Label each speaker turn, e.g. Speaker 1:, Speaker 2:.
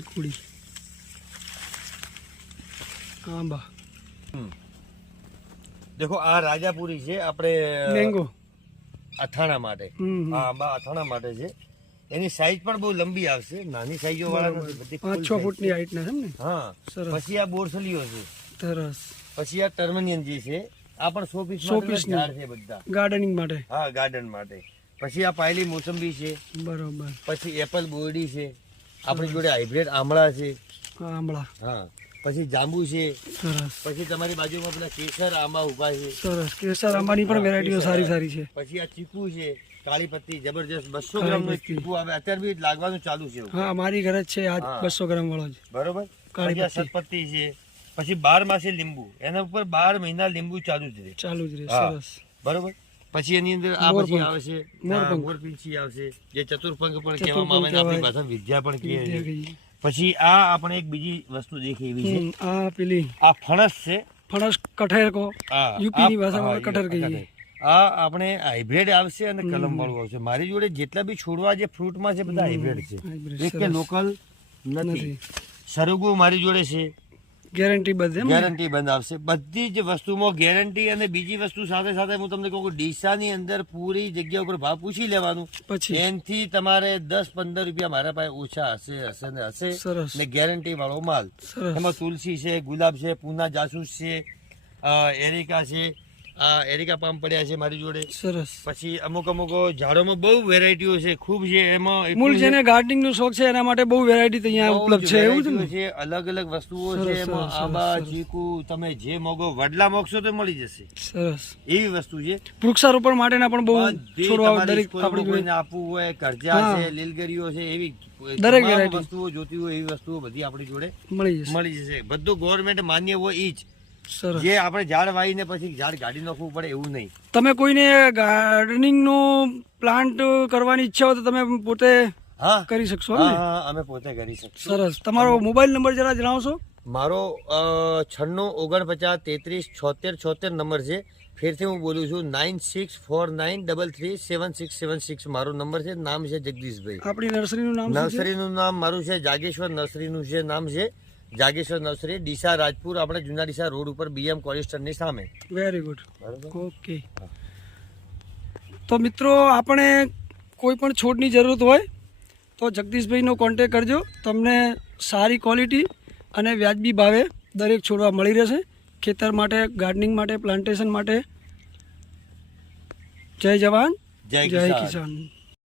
Speaker 1: ચીકુડી આંબા.
Speaker 2: દેખો આ રાજાપુરી છે આપણે
Speaker 1: મેંગો.
Speaker 2: અથાણા માટે. આ આંબા અથાણા માટે છે. એની સાઈઝ પણ બહુ લંબી આવશે. નાની સાઈઝો વાળા નથી બધી
Speaker 1: પાંચ છ. ફૂટની હાઈટના છે ને?
Speaker 2: હા.
Speaker 1: સરસ.
Speaker 2: પછી આ બોરસલીઓ છે.
Speaker 1: સરસ.
Speaker 2: પછી આ ટર્મનિયન જે છે આ પણ સો પીસ
Speaker 1: સો પીસ
Speaker 2: ઝાડ છે બધા.
Speaker 1: ગાર્ડનિંગ માટે.
Speaker 2: હા ગાર્ડન માટે. પછી આ પાયલી મોસંબી છે.
Speaker 1: બરોબર.
Speaker 2: પછી એપલ બોરડી છે. આપણી જોડે હાઇબ્રિડ આમળા છે.
Speaker 1: આ આંબળા
Speaker 2: હા. પછી જાંબુ છે.
Speaker 1: સરસ.
Speaker 2: પછી તમારી બાજુમાં પેલા કેસર આંબા ઊભા છે.
Speaker 1: સરસ. કેસર આંબાની પણ વેરાયટીઓ સારી સારી છે.
Speaker 2: પછી આ ચીકુ છે. કાળી પત્તી જબરજસ્ત બસો
Speaker 1: ગ્રામનું
Speaker 2: ચીકુ આવે. અત્યારે બી લાગવાનું ચાલુ છે
Speaker 1: હા મારી ઘરે છે આ. બસો ગ્રામ વાળો છે
Speaker 2: બરોબર?
Speaker 1: કાળી.
Speaker 2: સતપત્તી છે. પછી બાર માસે લીંબુ. એના ઉપર બાર મહિના લીંબુ ચાલુ જ રહે.
Speaker 1: ચાલુ જ રહે. સરસ.
Speaker 2: બરોબર? પછી એની અંદર આ પછી આવે છે મોરપીંછી આવશે. જે ચતુર્પંખ પણ કહેવામાં આવે આપણી ભાષા વિદ્યા પણ કહે
Speaker 1: વિદ્યા
Speaker 2: છે પછી આ આપણે એક બીજી વસ્તુ દેખી એવી છે.
Speaker 1: આ પેલી
Speaker 2: આ ફણસ છે.
Speaker 1: ફણસ કઠેર કો
Speaker 2: આ-
Speaker 1: યુપી ની ભાષામાં કઠેર કહીએ.
Speaker 2: આ આપણે હાઇબ્રિડ આવશે અને કલમ વાળું આવશે. મારી જોડે જેટલા બી છોડવા જે ફ્રૂટમાં છે બધા હાઇબ્રિડ છે. એક કે લોકલ નથી. સરગુ મારી જોડે છે.
Speaker 1: ગેરંટી બધે
Speaker 2: ગેરંટી બંધ આવશે. બધી જ વસ્તુમાં ગેરંટી અને બીજી વસ્તુ સાથે સાથે હું તમને કહું કે ડીસાની અંદર પૂરી જગ્યા ઉપર ભાવ પૂછી લેવાનું.
Speaker 1: પછી?
Speaker 2: એનથી તમારે દસ પંદર રૂપિયા મારા પાસે ઓછા હશે હશે ને હશે. ને ગેરંટી વાળો માલ. એમાં તુલસી છે ગુલાબ છે પૂના જાસૂસ છે એરિકા છે આ એરિકા પામ પડ્યા છે મારી જોડે.
Speaker 1: સરસ.
Speaker 2: પછી અમુક અમુક ઝાડોમાં બહુ વેરાયટીઓ છે ખૂબ છે એમાં
Speaker 1: મૂળ જેને ગાર્ડનિંગ નો શોખ છે એના માટે બહુ વેરાયટી અહીંયા ઉપલબ્ધ છે એવું છે
Speaker 2: અલગ અલગ વસ્તુઓ છે એમાં આંબા ચીકુ તમે જે મોગો વડલા મોગશો તો મળી જશે.
Speaker 1: સરસ.
Speaker 2: એવી વસ્તુ છે.
Speaker 1: વૃક્ષારોપણ માટેના પણ બહુ છોડવા દરેક આપણે
Speaker 2: આપવું હોય કરજા છે લીલગરીઓ છે એવી
Speaker 1: દરેક
Speaker 2: વસ્તુઓ જોતી હોય એવી વસ્તુઓ બધી આપણી જોડે
Speaker 1: મળી જશે.
Speaker 2: મળી જશે. બધું ગવર્મેન્ટ માન્ય હોય ઈ જ. જે આપણે ઝાડ વાવીને પછી ઝાડ ગાડી નાખવું પડે એવું નહીં.
Speaker 1: તમે કોઈને ગાર્ડનિંગ નો પ્લાન્ટ કરવાની ઈચ્છા હોય તો તમે પોતે
Speaker 2: હા.
Speaker 1: કરી શકશો
Speaker 2: અમે પોતે કરી શકશો.
Speaker 1: સરસ. તમારો મોબાઈલ નંબર જરા જણાવશો?
Speaker 2: મારો છન્નું ઓગણપચાસ તેત્રીસ છોતેર છોતેર નંબર છે. ફેરથી હું બોલું છું nine six four nine double three seven six seven six. મારો નંબર છે. નામ છે જગદીશભાઈ.
Speaker 1: આપણી નર્સરીનું નામ
Speaker 2: નર્સરીનું નામ મારું છે જાગેશ્વર નર્સરીનું છે. નામ છે જાગેશ્વર નર્સરી ડીસા રાજપુર આપણે જૂના ડીસા રોડ ઉપર બીએમ કોલેસ્ટરની સામે.
Speaker 1: વેરી ગુડ ઓકે તો મિત્રો આપણે કોઈ પણ છોડની જરૂરત હોય તો જગદીશભાઈનો કોન્ટેક કરજો. તમને સારી ક્વોલિટી અને વ્યાજબી ભાવે દરેક છોડવા મળી રહેશે. ખેતર માટે ગાર્ડનિંગ માટે પ્લાન્ટેશન માટે. જય જવાન.
Speaker 2: જય
Speaker 1: કિસાન.